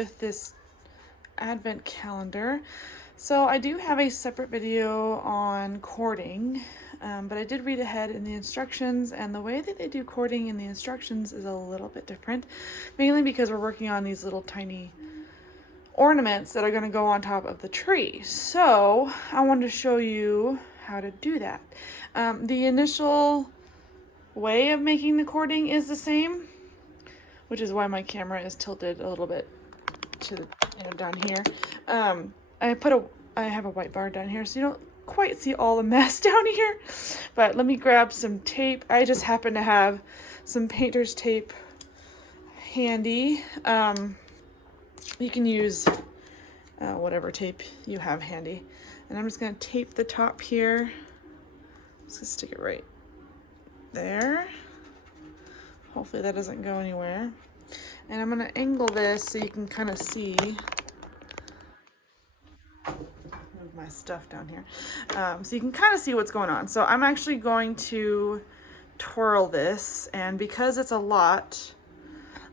with this advent calendar. So I do have a separate video on cording, but I did read ahead in the instructions, and the way that they do cording in the instructions is a little bit different, mainly because we're working on these little tiny ornaments that are going to go on top of the tree. So I wanted to show you how to do that. The initial way of making the cording is the same, which is why my camera is tilted a little bit to the, down here. I have a white bar down here, so you don't quite see all the mess down here. But let me grab some tape. I just happen to have some painter's tape handy. You can use whatever tape you have handy. And I'm just going to tape the top here. Just gonna stick it right there. Hopefully that doesn't go anywhere. And I'm going to angle this so you can kind of see. Move my stuff down here. So you can kind of see what's going on. So I'm actually going to twirl this, and because it's a lot,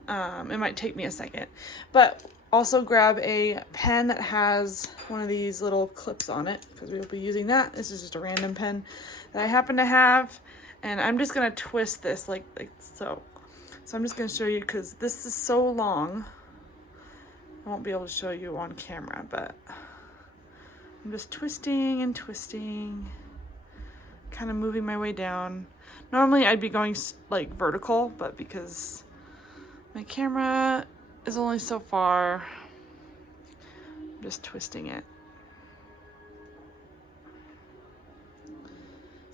it might take me a second. But also grab a pen that has one of these little clips on it, because we will be using that. This is just a random pen that I happen to have, and I'm just going to twist this like so. So I'm just going to show you, because this is so long, I won't be able to show you on camera, but I'm just twisting and twisting, kind of moving my way down. Normally I'd be going like vertical, but because my camera is only so far, I'm just twisting it.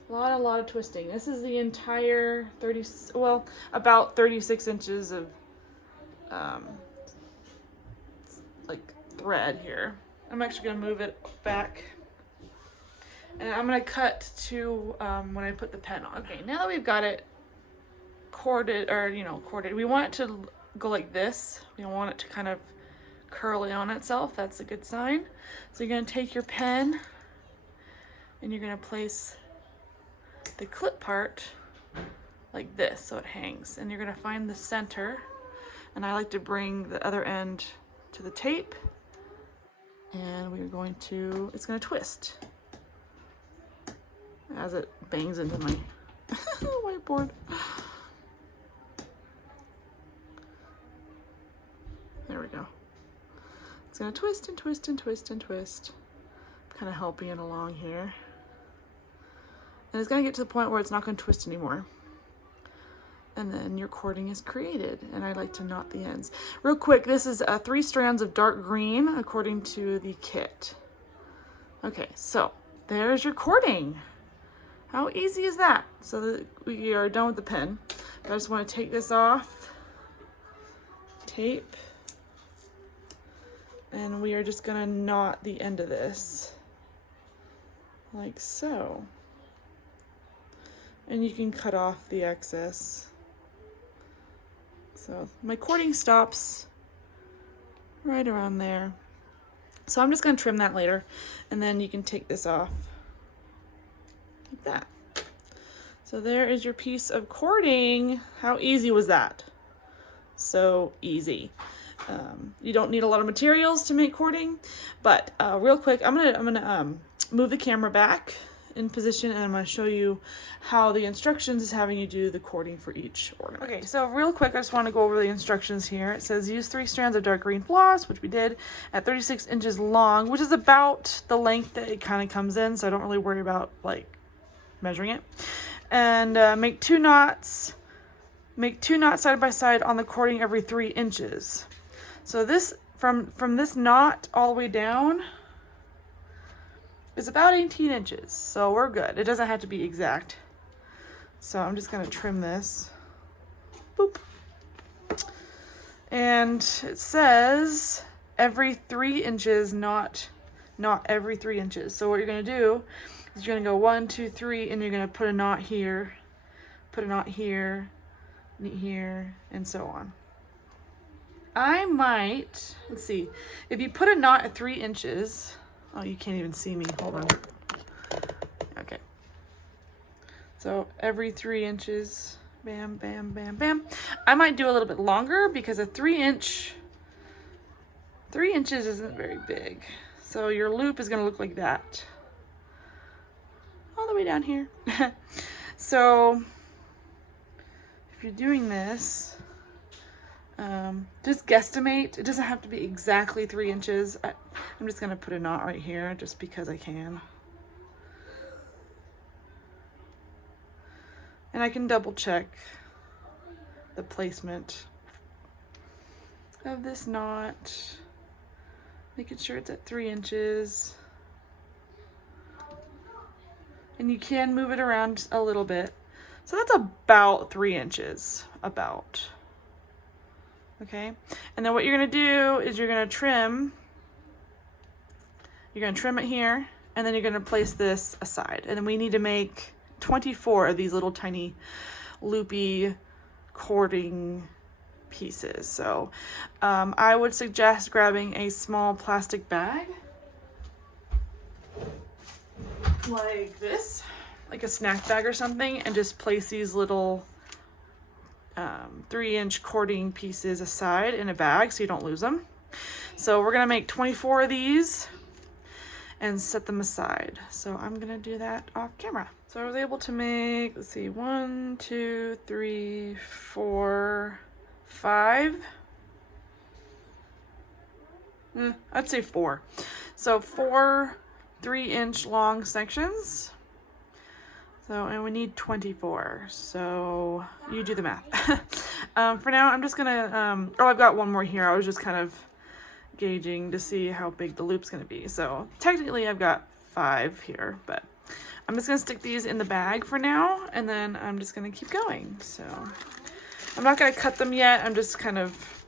A lot of twisting. This is the entire about 36 inches of like thread here. I'm actually gonna move it back, and I'm gonna cut to when I put the pen on. Okay, now that we've got it corded, corded, we want it to go like this. We don't want it to kind of curl in on itself. That's a good sign. So you're gonna take your pen and you're gonna place the clip part like this so it hangs, and you're going to find the center, and I like to bring the other end to the tape, and it's going to twist as it bangs into my whiteboard. There we go. It's going to twist and twist and twist and twist. I'm kind of helping it along here. And it's going to get to the point where it's not going to twist anymore. And then your cording is created. And I like to knot the ends. Real quick, this is 3 strands of dark green according to the kit. Okay, so there's your cording. How easy is that? So that we are done with the pen. I just want to take this off. Tape. And we are just going to knot the end of this. Like so. And you can cut off the excess. So my cording stops right around there. So I'm just going to trim that later, and then you can take this off like that. So there is your piece of cording. How easy was that? So easy. You don't need a lot of materials to make cording, but real quick, I'm gonna move the camera back in position, and I'm going to show you how the instructions is having you do the cording for each ornament. Okay, so real quick, I just want to go over the instructions here. It says use 3 strands of dark green floss, which we did, at 36 inches long, which is about the length that it kind of comes in, so I don't really worry about like measuring it. And make 2 knots. Make 2 knots side by side on the cording every 3 inches. So this from this knot all the way down is about 18 inches, so we're good. It doesn't have to be exact. So I'm just gonna trim this. Boop. And it says every 3 inches, not every 3 inches. So what you're gonna do is you're gonna go 1, 2, 3, and you're gonna put a knot here, put a knot here, here, and so on. I might, let's see, if you put a knot at 3 inches, oh, you can't even see me. Hold on. Okay. So every 3 inches, bam, bam, bam, bam. I might do a little bit longer because a 3 inch 3 inches isn't very big. So your loop is gonna look like that. All the way down here. So if you're doing this, just guesstimate. It doesn't have to be exactly 3 inches. I'm just gonna put a knot right here just because I can. And I can double check the placement of this knot, making sure it's at 3 inches. And you can move it around a little bit. So that's about 3 inches, about. Okay, and then what you're gonna do is you're gonna trim it here, and then you're gonna place this aside. And then we need to make 24 of these little tiny loopy cording pieces. So I would suggest grabbing a small plastic bag like this, like a snack bag or something, and just place these little 3-inch cording pieces aside in a bag so you don't lose them. So we're gonna make 24 of these and set them aside. So I'm gonna do that off camera. So I was able to make, let's see, 1, 2, 3, 4, 5. I'd say 4. So 4 3-inch long sections. So, and we need 24. So you do the math. For now, I'm just gonna, oh, I've got one more here. I was just kind of gauging to see how big the loop's gonna be. So technically I've got 5 here, but I'm just gonna stick these in the bag for now, and then I'm just gonna keep going. So I'm not gonna cut them yet. I'm just kind of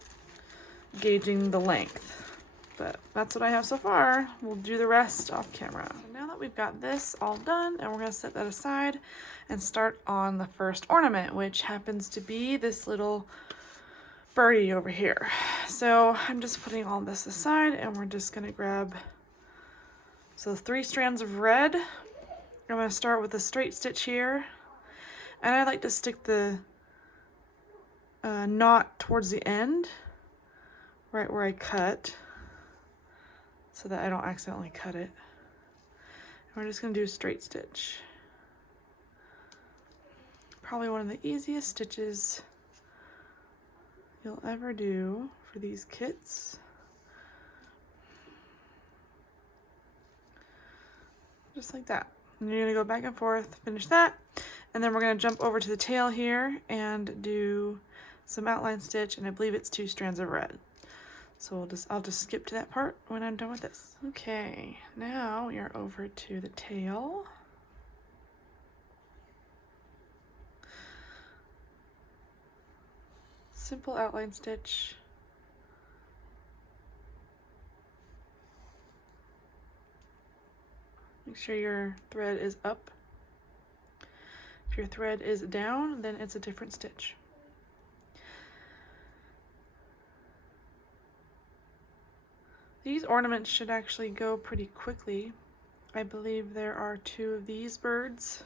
gauging the length, but that's what I have so far. We'll do the rest off camera. So now that we've got this all done, and we're gonna set that aside and start on the first ornament, which happens to be this little birdie over here. So I'm just putting all this aside, and we're just gonna grab, so 3 strands of red. I'm gonna start with a straight stitch here, and I like to stick the knot towards the end, right where I cut, so that I don't accidentally cut it. And we're just gonna do a straight stitch. Probably one of the easiest stitches you'll ever do for these kits. Just like that. And you're gonna go back and forth, finish that, and then we're gonna jump over to the tail here and do some outline stitch, and I believe it's 2 strands of red. So I'll just skip to that part when I'm done with this. Okay, now we are over to the tail. Simple outline stitch. Make sure your thread is up. If your thread is down, then it's a different stitch. These ornaments should actually go pretty quickly. I believe there are 2 of these birds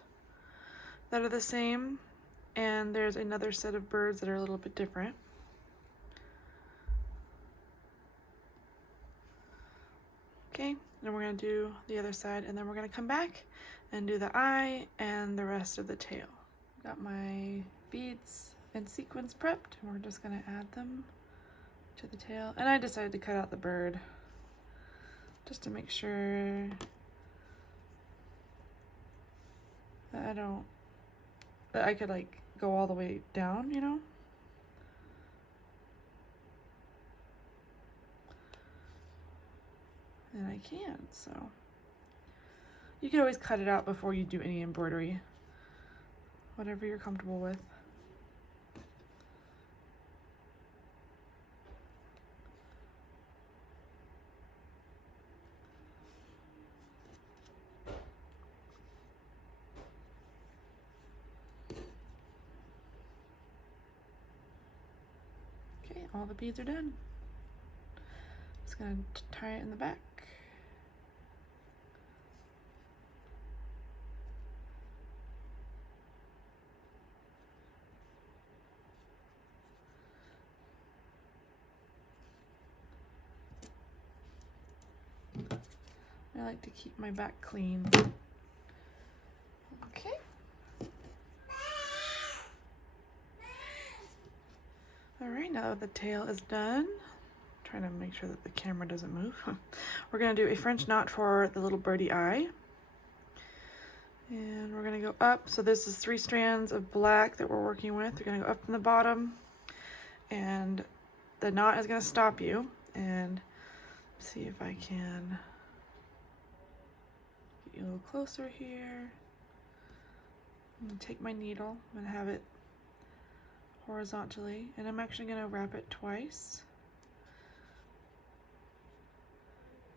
that are the same, and there's another set of birds that are a little bit different. Okay, then we're gonna do the other side, and then we're gonna come back and do the eye and the rest of the tail. Got my beads and sequins prepped, and we're just gonna add them to the tail. And I decided to cut out the bird just to make sure that I could like go all the way down, you know? And I can, so. You can always cut it out before you do any embroidery. Whatever you're comfortable with. Okay, all the beads are done. Just gonna tie it in the back. I like to keep my back clean. Okay. All right, now that the tail is done, trying to make sure that the camera doesn't move. We're gonna do a French knot for the little birdie eye. And we're gonna go up. So this is 3 strands of black that we're working with. We're gonna go up from the bottom, and the knot is gonna stop you. And see if I can get you a little closer here. I'm gonna take my needle, I'm gonna have it horizontally, and I'm actually gonna wrap it twice.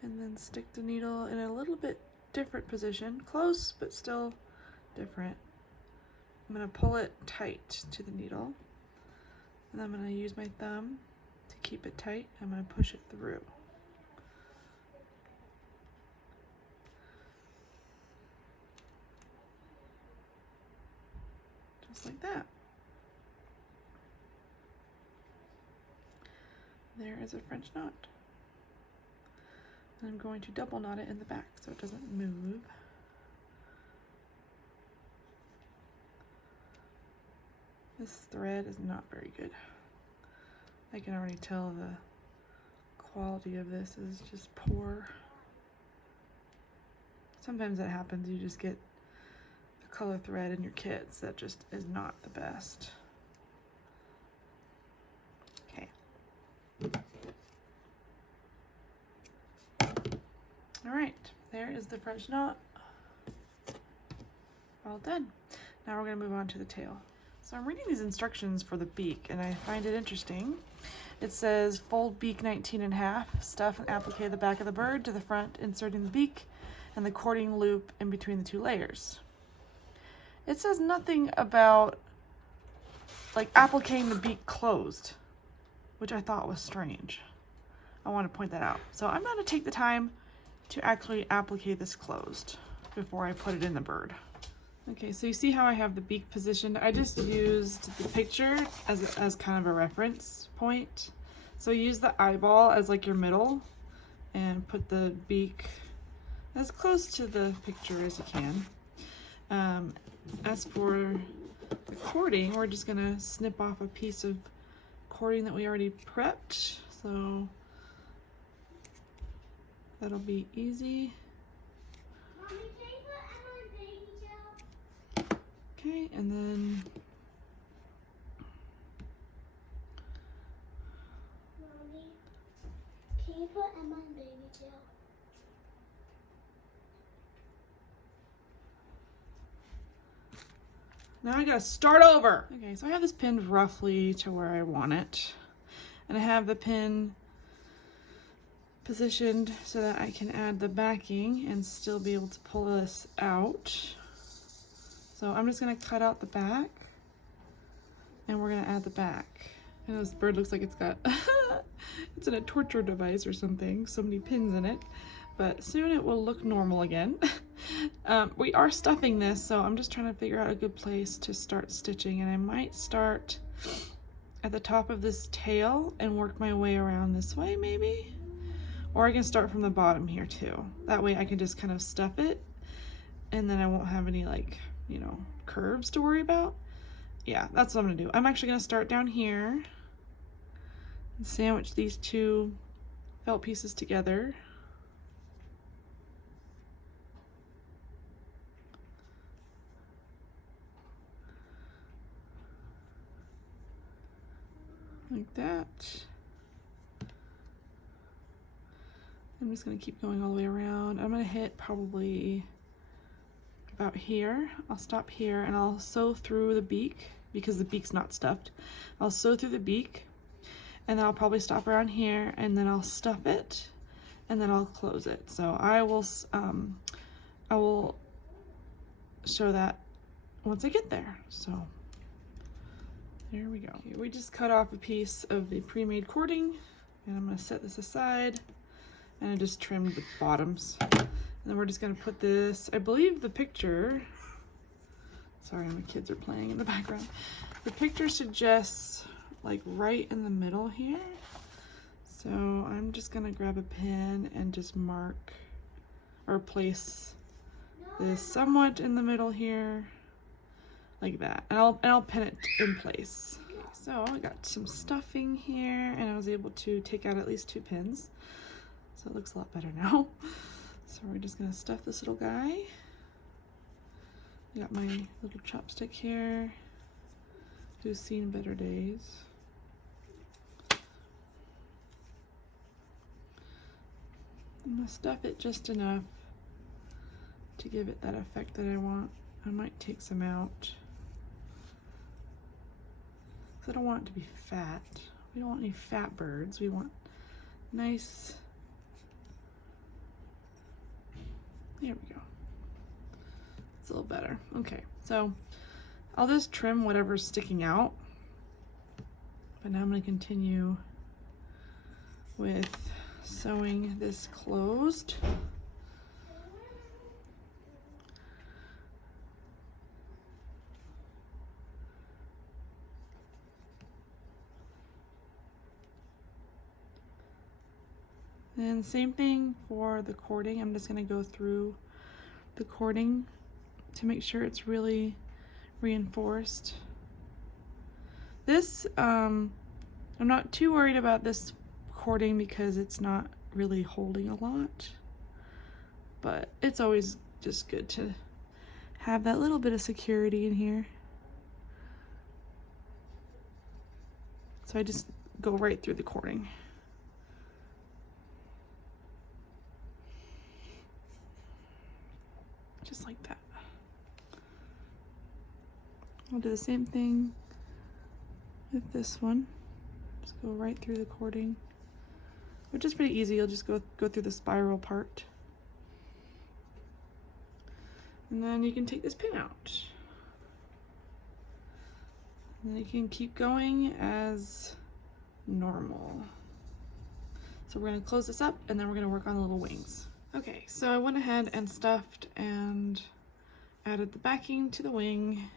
And then stick the needle in a little bit different position, close but still different. I'm gonna pull it tight to the needle, and I'm gonna use my thumb to keep it tight. I'm gonna push it through. Just like that. There is a French knot. And I'm going to double knot it in the back so it doesn't move. This thread is not very good. I can already tell the quality of this is just poor. Sometimes that happens, you just get the color thread in your kits that just is not the best. Okay. All right, there is the French knot. All done. Now we're gonna move on to the tail. So I'm reading these instructions for the beak, and I find it interesting. It says, fold beak 19 in half, stuff and applique the back of the bird to the front, inserting the beak and the cording loop in between the 2 layers. It says nothing about like appliquing the beak closed, which I thought was strange. I want to point that out. So I'm going to take the time to actually applique this closed before I put it in the bird. Okay, so you see how I have the beak positioned? I just used the picture as kind of a reference point. So use the eyeball as like your middle and put the beak as close to the picture as you can. As for the cording, we're just gonna snip off a piece of cording that we already prepped. So that'll be easy. Okay, and then Mommy, can you put Emma in baby tail? now I gotta start over. Okay, so I have this pinned roughly to where I want it. And I have the pin positioned so that I can add the backing and still be able to pull this out. So I'm just gonna cut out the back and we're gonna add the back. And this bird looks like it's got, it's in a torture device or something, so many pins in it, but soon it will look normal again. We are stuffing this, so I'm just trying to figure out a good place to start stitching, and I might start at the top of this tail and work my way around this way maybe. Or I can start from the bottom here too. That way I can just kind of stuff it and then I won't have any like, you know, curves to worry about. Yeah, that's what I'm gonna do. I'm actually gonna start down here and sandwich these 2 felt pieces together. Like that. I'm just gonna keep going all the way around. I'm gonna hit probably about here. I'll stop here and I'll sew through the beak because the beak's not stuffed. I'll sew through the beak and then I'll probably stop around here and then I'll stuff it and then I'll close it. So I will show that once I get there. So there we go. Okay, we just cut off a piece of the pre-made cording and I'm gonna set this aside, and I just trimmed the bottoms. And then we're just gonna put this, I believe the picture, sorry, my kids are playing in the background. The picture suggests like right in the middle here. So I'm just gonna grab a pen and just mark or place this somewhat in the middle here, like that, and I'll pin it in place. Okay, so I got some stuffing here, and I was able to take out at least 2 pins, so it looks a lot better now. So we're just gonna stuff this little guy. I got my little chopstick here. Who's seen better days. I'm gonna stuff it just enough to give it that effect that I want. I might take some out, because I don't want it to be fat. We don't want any fat birds. We want nice. There we go. It's a little better. Okay, so I'll just trim whatever's sticking out. But now I'm going to continue with sewing this closed. And same thing for the cording. I'm just going to go through the cording to make sure it's really reinforced. This, I'm not too worried about this cording because it's not really holding a lot, but it's always just good to have that little bit of security in here. So I just go right through the cording. Just like that. I'll do the same thing with this one. Just go right through the cording, which is pretty easy. You'll just go through the spiral part. And then you can take this pin out. And then you can keep going as normal. So we're gonna close this up and then we're gonna work on the little wings. Okay, so I went ahead and stuffed and added the backing to the wing.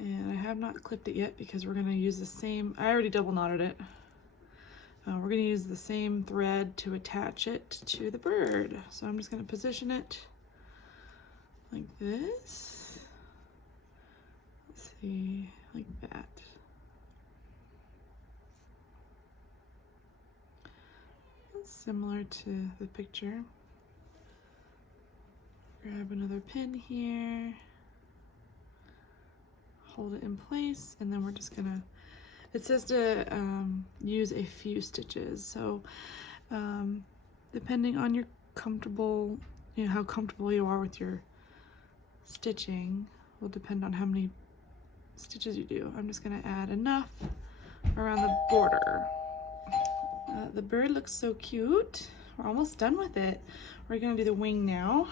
And I have not clipped it yet because we're gonna use the same, I already double knotted it. We're gonna use the same thread to attach it to the bird. So I'm just gonna position it like this. Let's see, like that. That's similar to the picture. Grab another pin here. Hold it in place, and then we're just gonna, it says to use a few stitches, so depending on your comfortable, you know, how comfortable you are with your stitching will depend on how many stitches you do. I'm just gonna add enough around the border. The bird looks so cute. We're almost done with it. We're gonna do the wing now,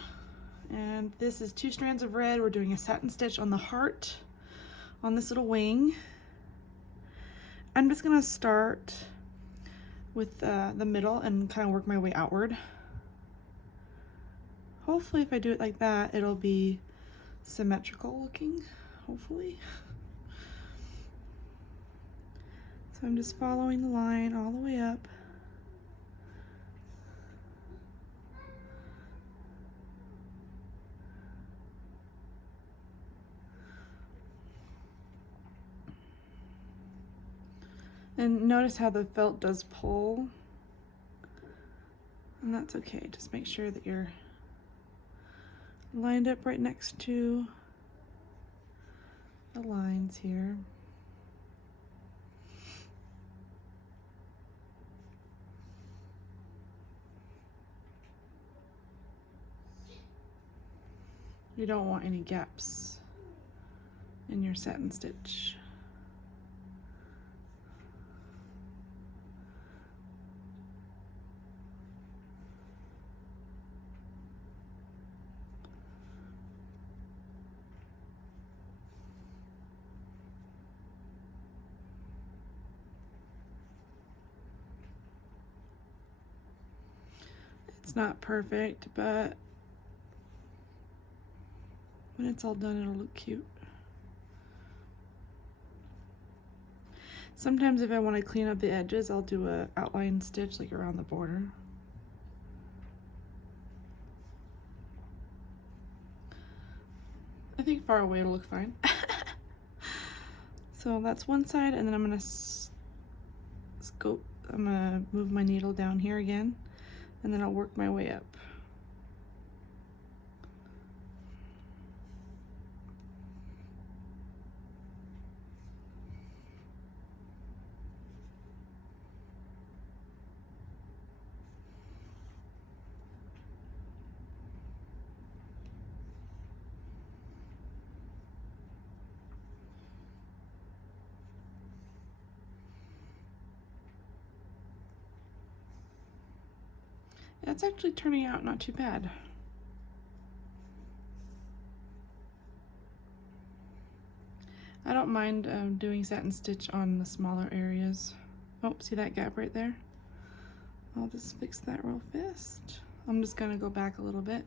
and this is 2 strands of red. We're doing a satin stitch on the heart on this little wing. I'm just gonna start with the middle and kind of work my way outward. Hopefully if I do it like that, it'll be symmetrical looking, hopefully. So I'm just following the line all the way up. And notice how the felt does pull, and that's okay. Just make sure that you're lined up right next to the lines here. You don't want any gaps in your satin stitch. It's not perfect, but when it's all done, it'll look cute. Sometimes if I want to clean up the edges, I'll do a outline stitch like around the border. far away it'll look fine. So that's one side, and then I'm gonna I'm gonna move my needle down here again, and then I'll work my way up. That's actually turning out not too bad. I don't mind doing satin stitch on the smaller areas. Oh, see that gap right there? I'll just fix that real fast. I'm just gonna go back a little bit,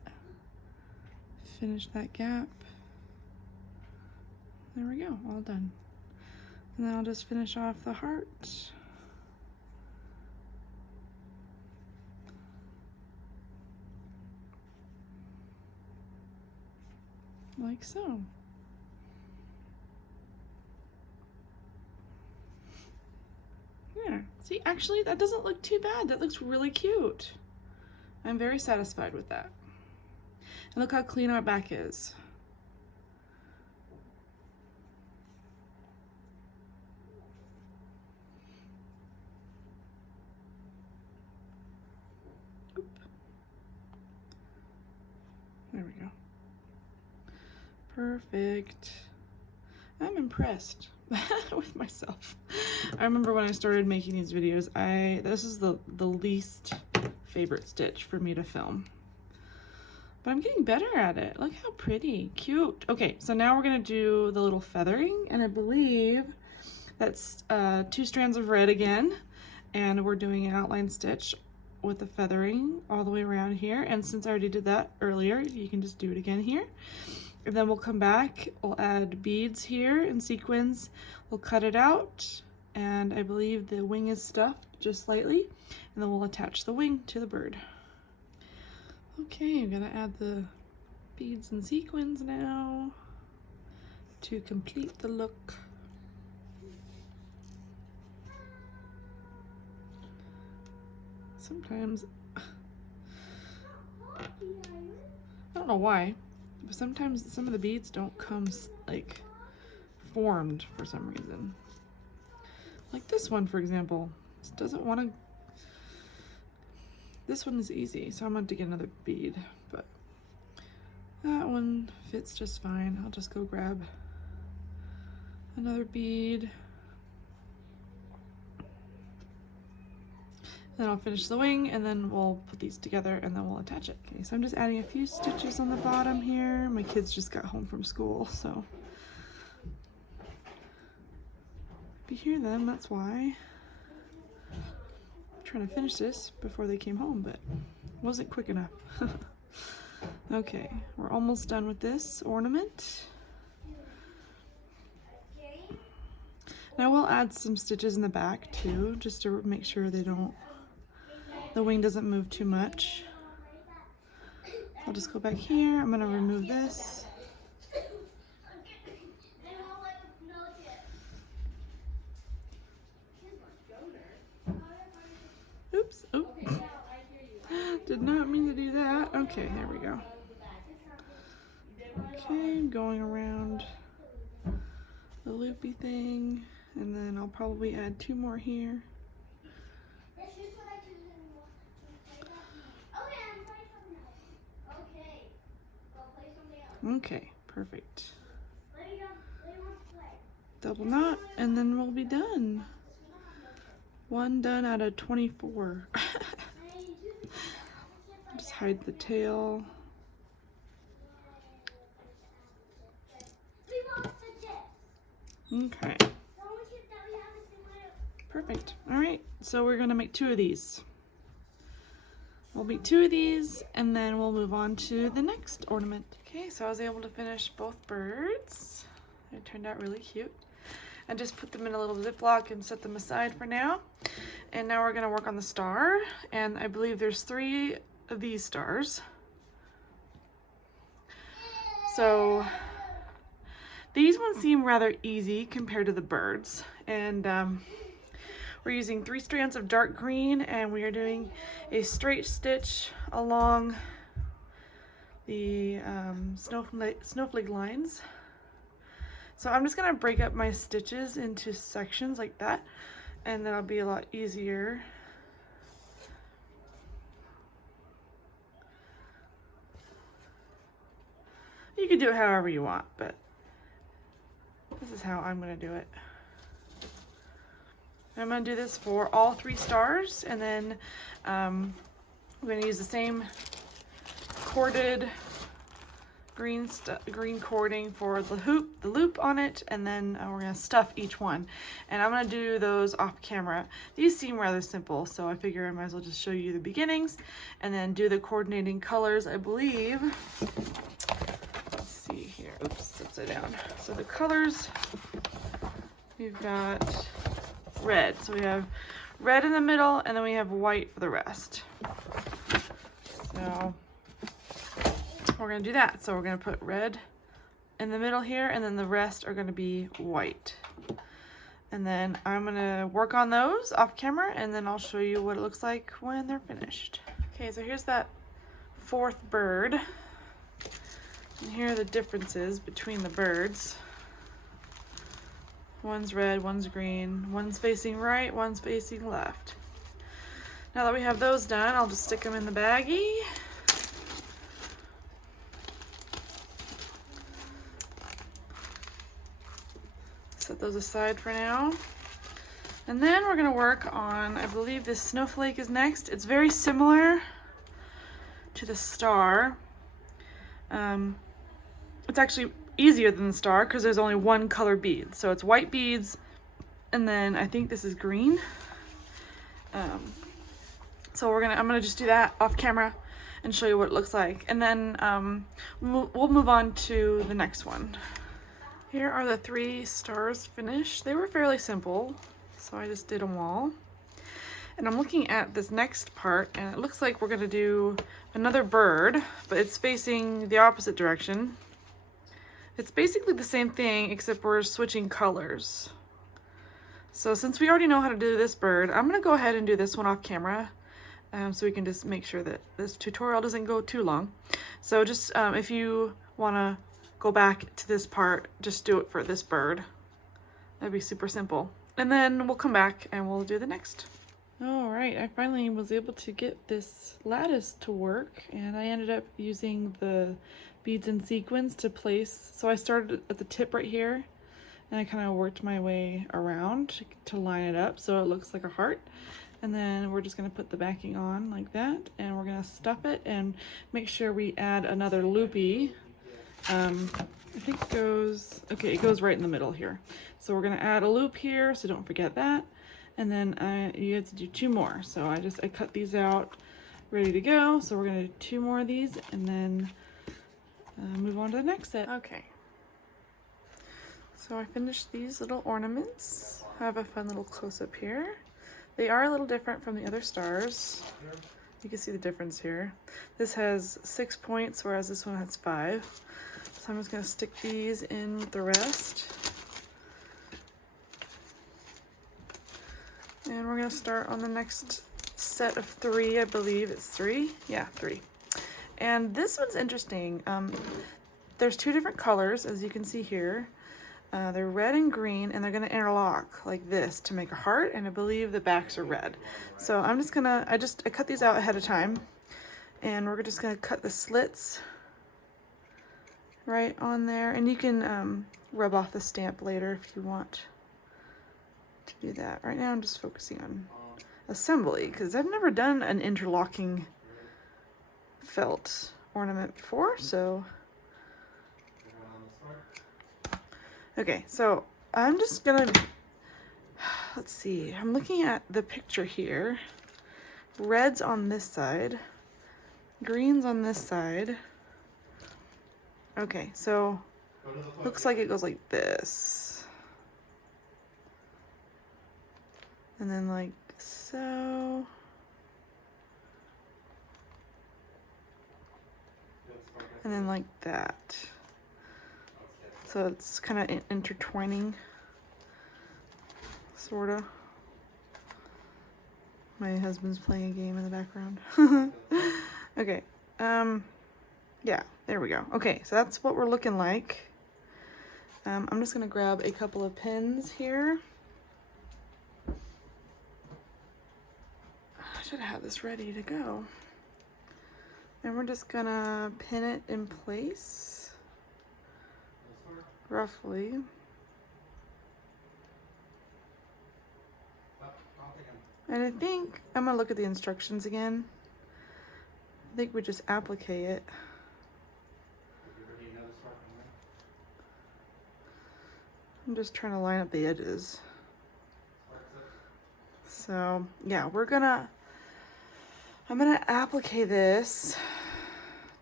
finish that gap. There we go, all done. And then I'll just finish off the heart. Like so. Yeah, see, actually that doesn't look too bad. That looks really cute. I'm very satisfied with that. And look how clean our back is. Oop. There we go. Perfect. I'm impressed with myself. I remember when I started making these videos, this is the least favorite stitch for me to film. But I'm getting better at it. Look how pretty, cute. Okay, so now we're gonna do the little feathering, and I believe that's 2 strands of red again, and we're doing an outline stitch with the feathering all the way around here. And since I already did that earlier, you can just do it again here. And then we'll come back, we'll add beads here and sequins, we'll cut it out, and I believe the wing is stuffed just slightly, and then we'll attach the wing to the bird. Okay, I'm gonna add the beads and sequins now to complete the look. Sometimes, I don't know why, but sometimes some of the beads don't come like formed for some reason. Like this one, for example, just doesn't want to. This one is easy, so I'm going to get another bead, but that one fits just fine. I'll just go grab another bead. Then I'll finish the wing, and then we'll put these together, and then we'll attach it. Okay, so I'm just adding a few stitches on the bottom here. My kids just got home from school, so if you hear them, that's why. I'm trying to finish this before they came home, but it wasn't quick enough. Okay, we're almost done with this ornament. And I will add some stitches in the back too, just to make sure the wing doesn't move too much. I'll just go back here. I'm gonna remove this. Oops, oh. Did not mean to do that. Okay, there we go. Okay, I'm going around the loopy thing, and then I'll probably add 2 more here. Okay, perfect. Double knot, and then we'll be done. 1 done out of 24. Just hide the tail. Okay. Perfect. All right, so we're gonna make 2 of these. We'll make 2 of these, and then we'll move on to the next ornament. Okay, so I was able to finish both birds. They turned out really cute. I just put them in a little Ziploc and set them aside for now. And now we're gonna work on the star, and I believe there's 3 of these stars. So These ones seem rather easy compared to the birds. And we're using 3 strands of dark green, and we are doing a straight stitch along the snowflake lines. So I'm just gonna break up my stitches into sections like that, and that'll be a lot easier. You can do it however you want, but this is how I'm gonna do it. I'm gonna do this for all 3 stars, and then I'm gonna use the same corded green cording for the loop on it, and then we're gonna stuff each one. And I'm gonna do those off camera. These seem rather simple, so I figure I might as well just show you the beginnings and then do the coordinating colors, I believe. Let's see here. Oops, it's upside down. So the colors, we've got red. So we have red in the middle, and then we have white for the rest. So we're gonna do that. So we're gonna put red in the middle here, and then the rest are gonna be white. And then I'm gonna work on those off camera, and then I'll show you what it looks like when they're finished. Okay, so here's that 4th bird. And here are the differences between the birds. One's red, one's green, one's facing right, one's facing left. Now that we have those done, I'll just stick them in the baggie. Set those aside for now. And then we're gonna work on, I believe this snowflake is next. It's very similar to the star. It's actually easier than the star because there's only 1 color bead. So it's white beads, and then I think this is green. So I'm gonna just do that off camera and show you what it looks like. And then we'll move on to the next one. Here are the 3 stars finished. They were fairly simple, so I just did them all. And I'm looking at this next part, and it looks like we're gonna do another bird, but it's facing the opposite direction. It's basically the same thing, except we're switching colors. So since we already know how to do this bird, I'm gonna go ahead and do this one off camera, so we can just make sure that this tutorial doesn't go too long. So just if you wanna go back to this part, just do it for this bird. That'd be super simple. And then we'll come back and we'll do the next. All right, I finally was able to get this lattice to work, and I ended up using the beads and sequins to place. So I started at the tip right here, and I kind of worked my way around to line it up so it looks like a heart. And then we're just gonna put the backing on like that, and we're gonna stuff it and make sure we add another loopy. I think it goes right in the middle here. So we're gonna add a loop here, so don't forget that. And then you have to do 2 more. So I cut these out ready to go. So we're gonna do 2 more of these, and then move on to the next set. Okay. So I finished these little ornaments. I have a fun little close-up here. They are a little different from the other stars. You can see the difference here. This has 6 points, whereas this one has 5. So I'm just gonna stick these in with the rest. And we're gonna start on the next set of 3, I believe it's 3. Yeah, 3. And this one's interesting. There's 2 different colors, as you can see here. They're red and green, and they're gonna interlock like this to make a heart, and I believe the backs are red. So I'm just gonna, I cut these out ahead of time, and we're just gonna cut the slits right on there. And you can rub off the stamp later if you want to do that. Right now I'm just focusing on assembly, because I've never done an interlocking felt ornament before, so. Okay, so I'm just gonna, let's see, I'm looking at the picture here. Red's on this side, green's on this side. Okay, so looks like it goes like this. And then like so. And then like that. So it's kind of intertwining, sort of. My husband's playing a game in the background. Okay, yeah, there we go. Okay, so that's what we're looking like. I'm just gonna grab a couple of pins here. I should have this ready to go. And we're just gonna pin it in place, roughly. And I think, I'm gonna look at the instructions again. I think we just applique it. I'm just trying to line up the edges. So yeah, I'm gonna applique this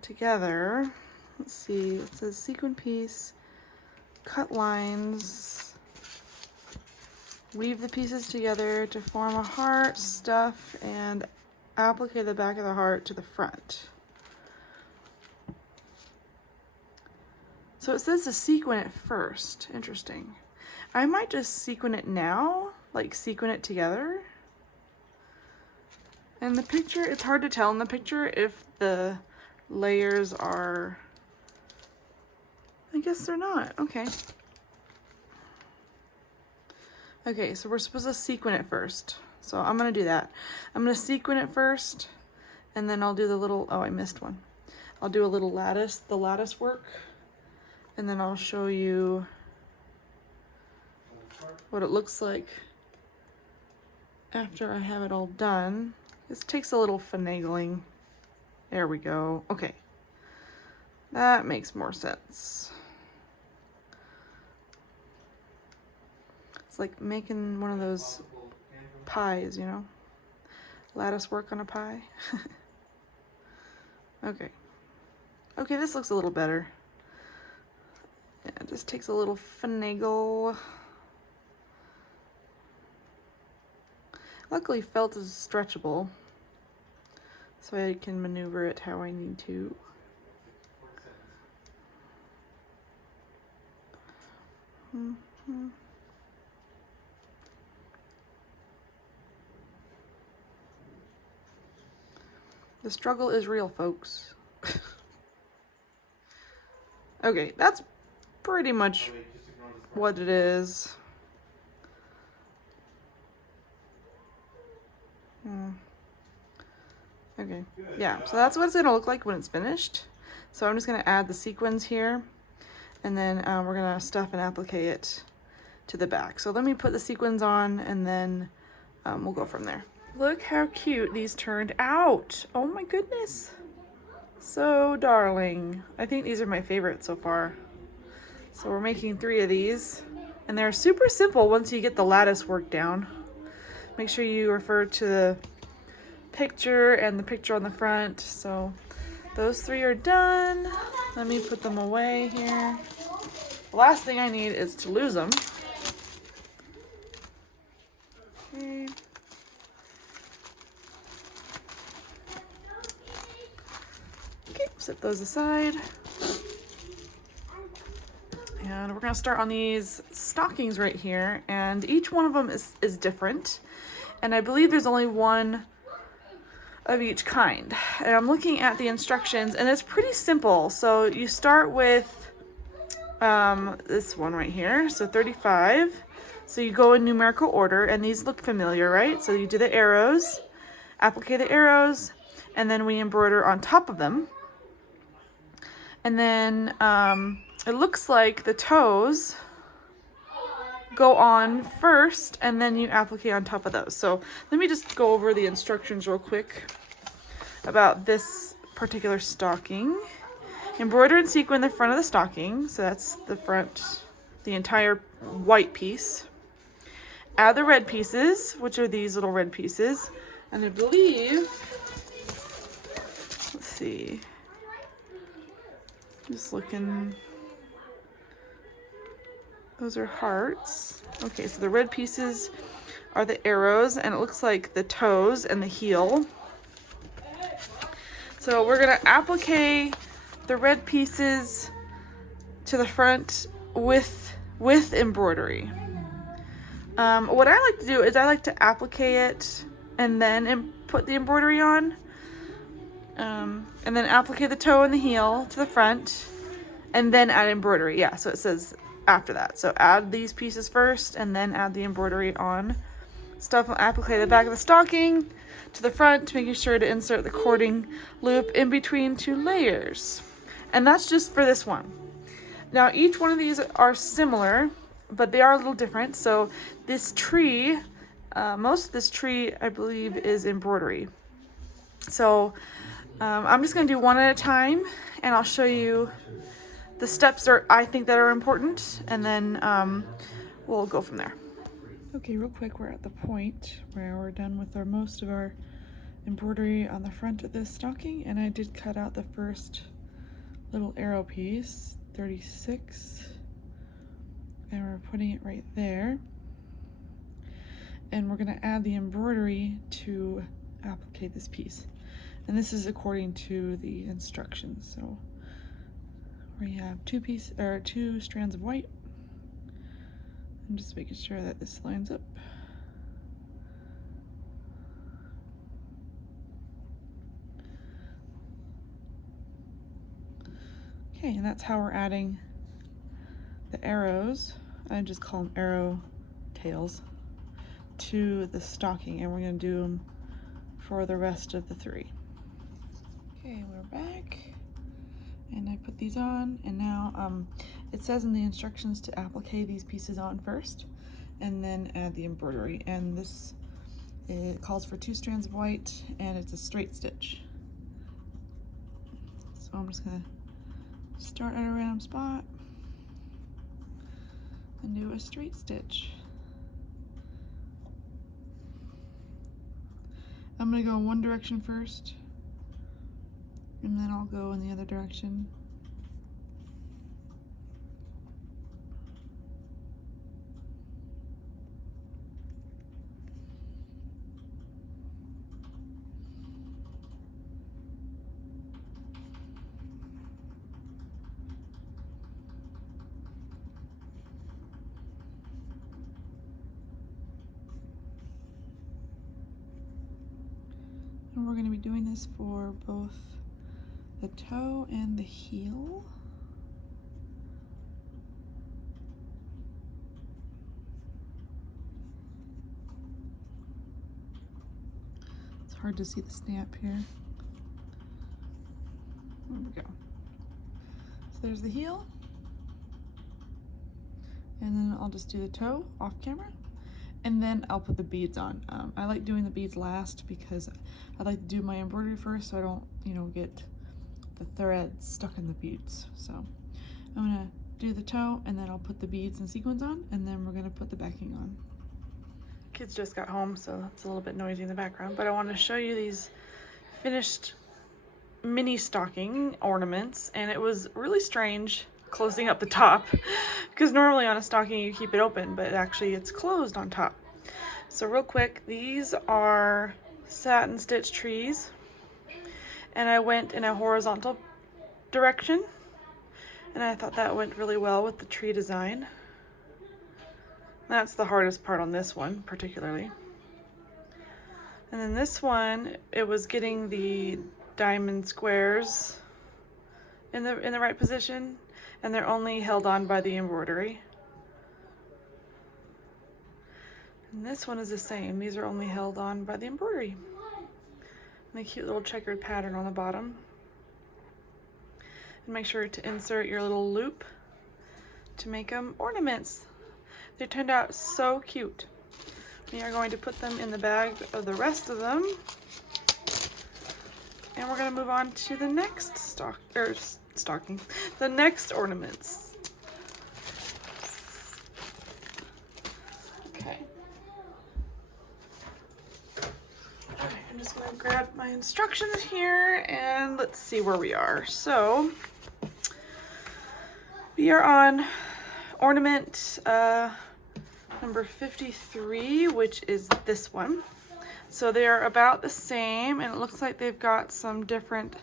together. Let's see, it says sequin piece, cut lines, weave the pieces together to form a heart, stuff, and applique the back of the heart to the front. So it says to sequin it first. Interesting. I might just sequin it now, like sequin it together. In the picture, it's hard to tell in the picture if the layers are, I guess they're not. Okay. Okay, so we're supposed to sequin it first. So I'm gonna do that. I'm gonna sequin it first, and then I'll do the little, oh, I missed one. I'll do a little lattice, the lattice work, and then I'll show you what it looks like after I have it all done. This takes a little finagling. There we go. Okay. That makes more sense. It's like making one of those pies, you know? Lattice work on a pie. Okay. Okay, this looks a little better. Yeah, it just takes a little finagle. Luckily, felt is stretchable, so I can maneuver it how I need to. The struggle is real, folks. Okay, that's pretty much what it is. Okay, yeah, so that's what it's gonna look like when it's finished. So I'm just gonna add the sequins here, and then we're gonna stuff and applique it to the back. So let me put the sequins on, and then we'll go from there. Look how cute these turned out. Oh my goodness. So darling. I think these are my favorite so far. So we're making 3 of these, and they're super simple once you get the lattice work down. Make sure you refer to the picture and the picture on the front. So those 3 are done. Let me put them away here. The last thing I need is to lose them. Okay. Okay, set those aside. And we're gonna start on these stockings right here, and each one of them is different. And I believe there's only one of each kind. And I'm looking at the instructions, and it's pretty simple. So you start with this one right here, so 35. So you go in numerical order, and these look familiar, right? So you do the arrows, applique the arrows, and then we embroider on top of them. And then it looks like the toes go on first, and then you applique on top of those. So let me just go over the instructions real quick about this particular stocking. Embroider and sequin the front of the stocking, so that's the front, the entire white piece. Add the red pieces, which are these little red pieces, and I believe, let's see, just looking, those are hearts. Okay, so the red pieces are the arrows, and it looks like the toes and the heel. So we're gonna applique the red pieces to the front with embroidery. What I like to do is I like to applique it and then put the embroidery on. And then applique the toe and the heel to the front and then add embroidery. Yeah, so it says after that. So add these pieces first and then add the embroidery on. Stuff applique the back of the stocking to the front, making sure to insert the cording loop in between 2 layers. And that's just for this one. Now each one of these are similar, but they are a little different. So this tree, most of this tree I believe is embroidery. So I'm just going to do one at a time, and I'll show you the steps I think that are important, and then we'll go from there. Okay, real quick, we're at the point where we're done with most of our embroidery on the front of this stocking, and I did cut out the first little arrow piece, 36, and we're putting it right there. And we're going to add the embroidery to applique this piece. And this is according to the instructions. So we have 2 strands of white. I'm just making sure that this lines up. Okay, and that's how we're adding the arrows. I just call them arrow tails to the stocking, and we're going to do them for the rest of the 3. Okay, we're back, and I put these on, and now it says in the instructions to applique these pieces on first and then add the embroidery, and it calls for 2 strands of white, and it's a straight stitch. So I'm just going to start at a random spot and do a straight stitch. I'm going to go in one direction first, and then I'll go in the other direction. And we're going to be doing this for both the toe and the heel. It's hard to see the stamp here. There we go. So there's the heel. And then I'll just do the toe off camera. And then I'll put the beads on. I like doing the beads last because I like to do my embroidery first so I don't, get the thread stuck in the beads. So I'm gonna do the toe, and then I'll put the beads and sequins on, and then we're gonna put the backing on. Kids just got home, so it's a little bit noisy in the background, but I want to show you these finished mini stocking ornaments, and it was really strange closing up the top because normally on a stocking you keep it open, but actually it's closed on top. So real quick, these are satin stitch trees, and I went in a horizontal direction, and I thought that went really well with the tree design. That's the hardest part on this one particularly. And then this one, it was getting the diamond squares in the right position, and they're only held on by the embroidery. And this one is the same. These are only held on by the embroidery. And a cute little checkered pattern on the bottom. And make sure to insert your little loop to make them ornaments. They turned out so cute. We are going to put them in the bag of the rest of them. And we're going to move on to the next stocking, the next ornaments. Okay. I'm just going to grab my instructions here and let's see where we are. So we are on ornament number 53, which is this one. So they're about the same, and it looks like they've got some different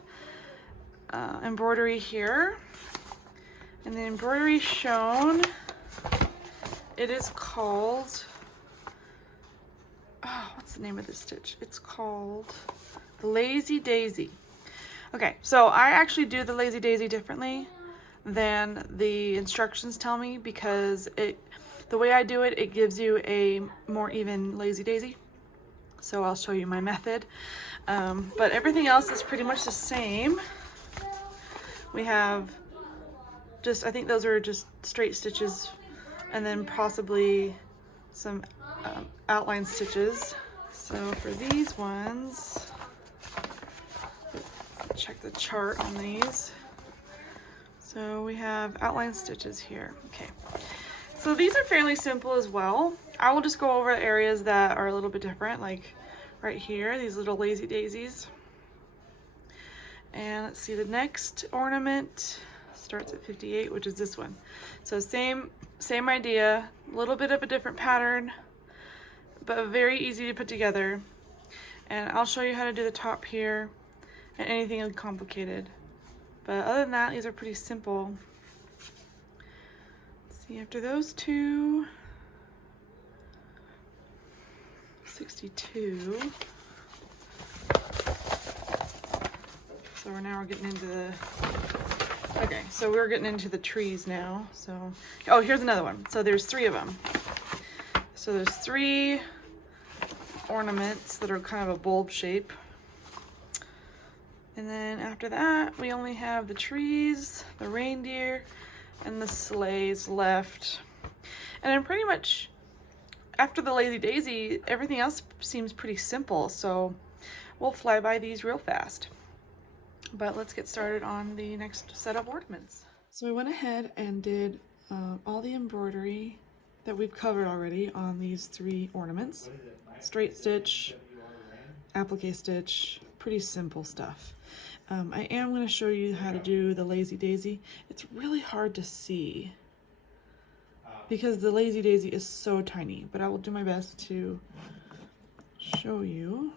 embroidery here. And the embroidery shown, it is called, oh, what's the name of this stitch? It's called the Lazy Daisy. Okay, so I actually do the Lazy Daisy differently than the instructions tell me, because the way I do it, it gives you a more even Lazy Daisy. So I'll show you my method. But everything else is pretty much the same. We have just, I think those are just straight stitches, and then possibly some outline stitches. So for these ones, check the chart on these. So we have outline stitches here. Okay, so these are fairly simple as well. I will just go over areas that are a little bit different, like right here, these little Lazy Daisies. And let's see, the next ornament starts at 58, which is this one. So same idea, a little bit of a different pattern, but very easy to put together. And I'll show you how to do the top here and anything complicated. But other than that, these are pretty simple. Let's see, after those two, 62. So we're getting into the, okay, so we're getting into the trees now. So, oh, here's another one. So there's 3 of them. So there's 3 ornaments that are kind of a bulb shape. And then after that, we only have the trees, the reindeer, and the sleighs left. And then pretty much after the Lazy Daisy, everything else seems pretty simple. So we'll fly by these real fast. But let's get started on the next set of ornaments. So we went ahead and did all the embroidery that we've covered already on these 3 ornaments. Straight stitch, applique stitch, pretty simple stuff. I am going to show you how to do the Lazy Daisy. It's really hard to see because the Lazy Daisy is so tiny, but I will do my best to show you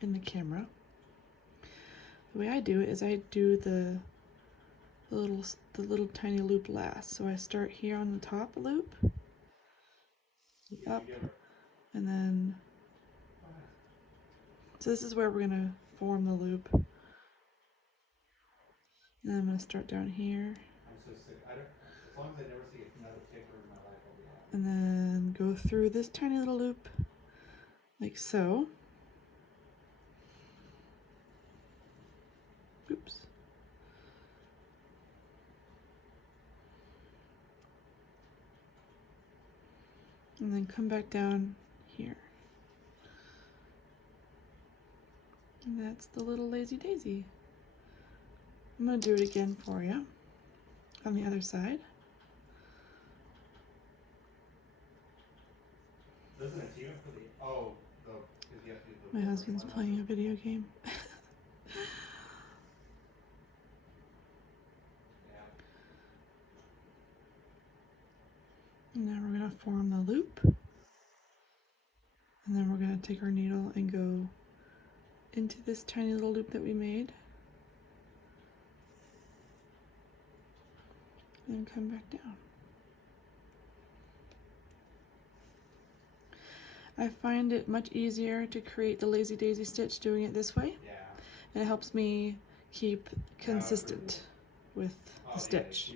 in the camera. The way I do it is I do the little tiny loop last. So I start here on the top loop, up, and then, so this is where we're gonna form the loop. And then I'm gonna start down here. And then go through this tiny little loop, like so. Oops. And then come back down here. And that's the little Lazy Daisy. I'm going to do it again for you on the other side. My husband's playing a video game. And now we're going to form the loop. And then we're going to take our needle and go into this tiny little loop that we made. And come back down. I find it much easier to create the Lazy Daisy stitch doing it this way. And it helps me keep consistent with the stitch.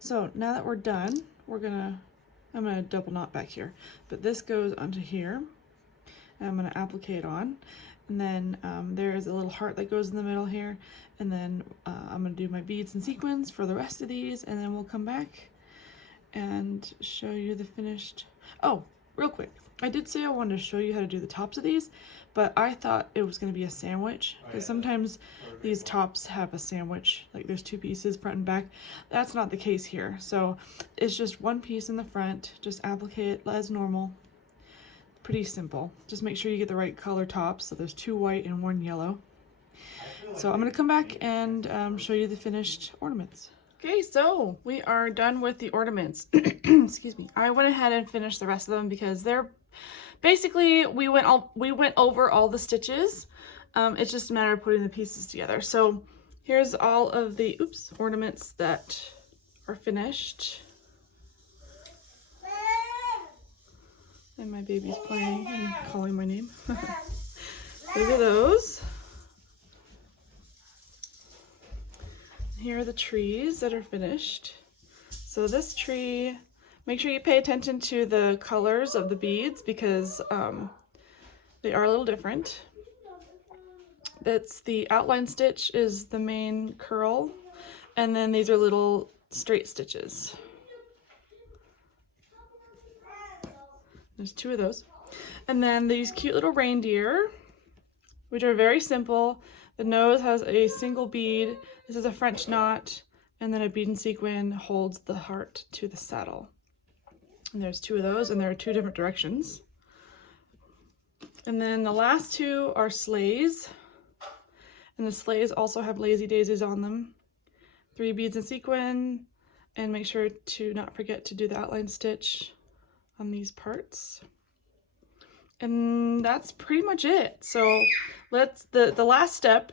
So now that we're done, I'm gonna double knot back here, but this goes onto here, and I'm gonna applique it on, and then there is a little heart that goes in the middle here, and then I'm gonna do my beads and sequins for the rest of these, and then we'll come back and show you the finished. Oh, real quick, I did say I wanted to show you how to do the tops of these, but I thought it was going to be a sandwich, because sometimes these tops have a sandwich, like there's 2 pieces front and back. That's not the case here. So it's just 1 piece in the front, just applique it as normal. Pretty simple. Just make sure you get the right color tops. So there's 2 white and 1 yellow. So I'm going to come back and show you the finished ornaments. Okay, so we are done with the ornaments. Excuse me. I went ahead and finished the rest of them because they're basically, we went over all the stitches. It's just a matter of putting the pieces together. So here's all of the ornaments that are finished. And my baby's playing and calling my name. Look at those. Here are the trees that are finished. So this tree, make sure you pay attention to the colors of the beads because they are a little different. That's the outline stitch is the main curl, and then these are little straight stitches. There's 2 of those. And then these cute little reindeer, which are very simple. The nose has a single bead. This is a French knot, and then a bead and sequin holds the heart to the saddle. And there's 2 of those, and there are 2 different directions. And then the last 2 are sleighs. And the sleighs also have lazy daisies on them. 3 beads and sequin, and make sure to not forget to do the outline stitch on these parts. And that's pretty much it. So the last step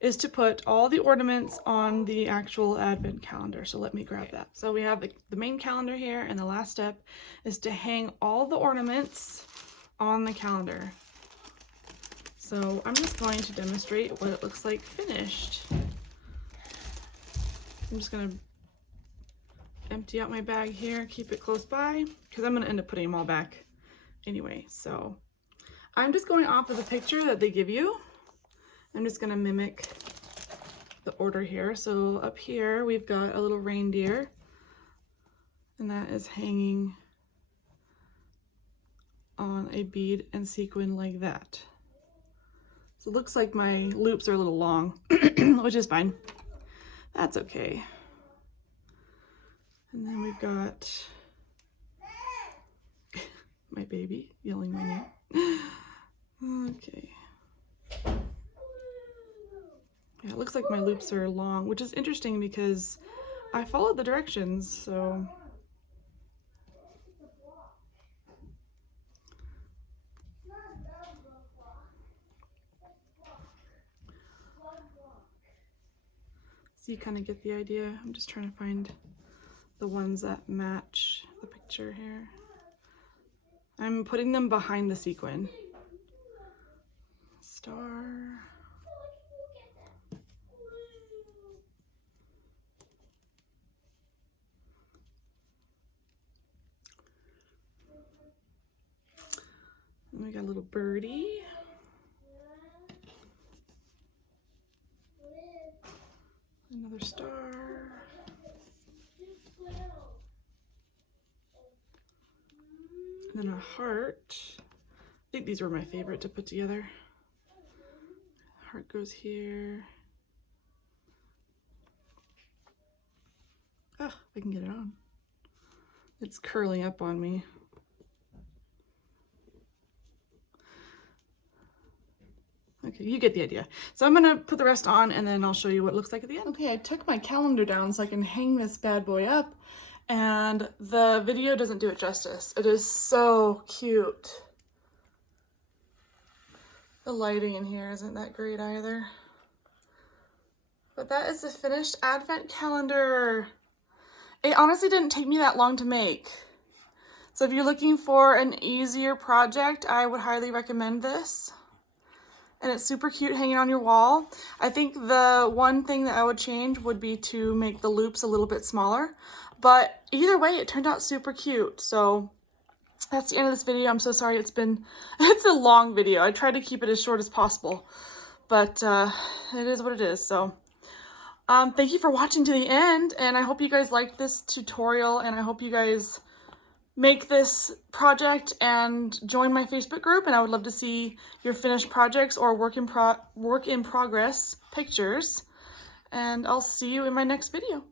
is to put all the ornaments on the actual advent calendar. So let me grab that. So we have the main calendar here, and the last step is to hang all the ornaments on the calendar. So I'm just going to demonstrate what it looks like finished. I'm just gonna empty out my bag here, keep it close by, because I'm gonna end up putting them all back anyway. So I'm just going off of the picture that they give you. I'm just gonna mimic the order here. So up here, we've got a little reindeer, and that is hanging on a bead and sequin like that. So it looks like my loops are a little long, which is fine. That's okay. And then we've got my baby yelling my name. Okay. Yeah, it looks like my loops are long, which is interesting because I followed the directions, so. So you kind of get the idea. I'm just trying to find the ones that match the picture here. I'm putting them behind the sequin. Star. And we got a little birdie. Another star. And then a heart. I think these were my favorite to put together. Heart goes here. Ah, if I can get it on. It's curling up on me. Okay, you get the idea. So I'm gonna put the rest on and then I'll show you what it looks like at the end. Okay, I took my calendar down so I can hang this bad boy up, and the video doesn't do it justice. It is so cute. The lighting in here isn't that great either. But that is the finished advent calendar. It honestly didn't take me that long to make. So if you're looking for an easier project, I would highly recommend this. And it's super cute hanging on your wall. I think the one thing that I would change would be to make the loops a little bit smaller. But either way, it turned out super cute. So that's the end of this video. I'm so sorry it's a long video. I tried to keep it as short as possible, but it is what it is. So thank you for watching to the end, and I hope you guys liked this tutorial, and I hope you guys make this project and join my Facebook group, and I would love to see your finished projects or work in progress pictures, and I'll see you in my next video.